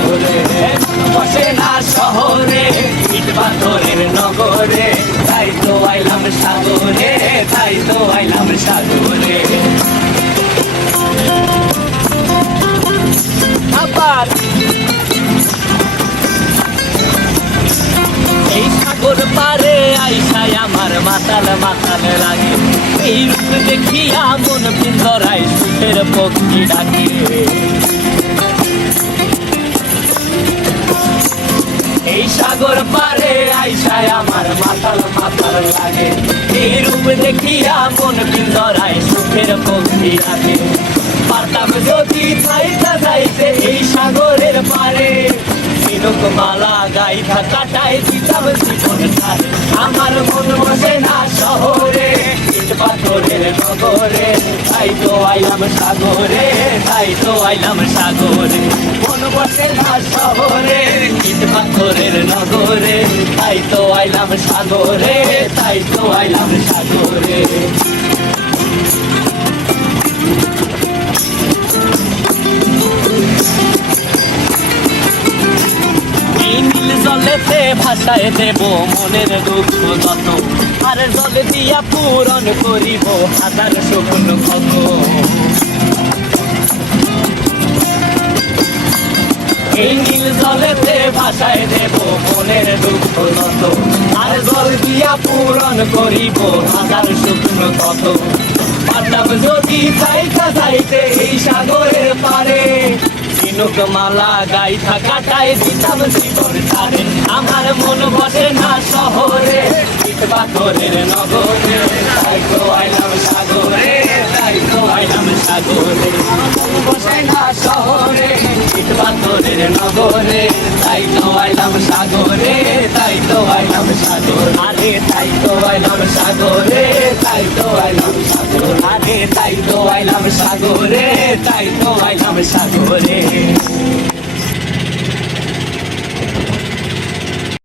সাগরে, বসে না শহরে ইট পাথরের নগরে, তাই তো আইলাম সাগরে, তাই তো আইলাম সাগরে। আবার এই সাগর পারে আইসায় আমার মাতাল মাতাল লাগে, এই রূপ দেখিয়া মন পিঞ্জরায় সুখের পক্ষী ডাকে। এই সাগর পারে আইসায় আমার মাতাল মাতাল লাগে, এই রূপ দেখিয়া মন পিঞ্জরায় সুখের পক্ষী ডাকে। পারতাম যদি যাইতে যাইতে এই সাগরের পারে, মালা গাইথা কাটাই দিতাম জীবন ধারে। আমার মন বসে না শহরে ইট পাথরের নগরে, তাই তো আইলাম সাগরে, তাই তো আইলাম সাগরে। মন বসে না শহরে ইট পাথরের নগরে, তাই তো আইলাম সাগরে, তাই তো আইলাম সাগরে। জলেতে ভাসায় দেব মনের দুঃখ যত, আর জলে দিয়া পূরণ করিব হাজার শকুন ক্ষত। এই নীল জলেতে ভাসায় দেব মনের দুঃখ যত, আর জল দিয়া পূরণ করিব হাজার শকুন ক্ষত। পারতাম যদি যাইতে যাইতে এই সাগরের পারে, মালা গাইথা কাটাই দিতাম জীবন ধারে। আমার মন বসে না শহরে ইট পাথরের নগরে, তাই তো আইলাম সাগরে, তাই তো আইলাম সাগরে। মন বসে না শহরে ইট পাথরের নগরে, তাই তো আইলাম সাগরে, তাই তো আইলাম সাগরে। আরে তাই তো আইলাম সাগরে, তাই তো আইলাম সাগরে। আরে তাই তো আইলাম সাগরে, তাই তো আইলাম সাগরে।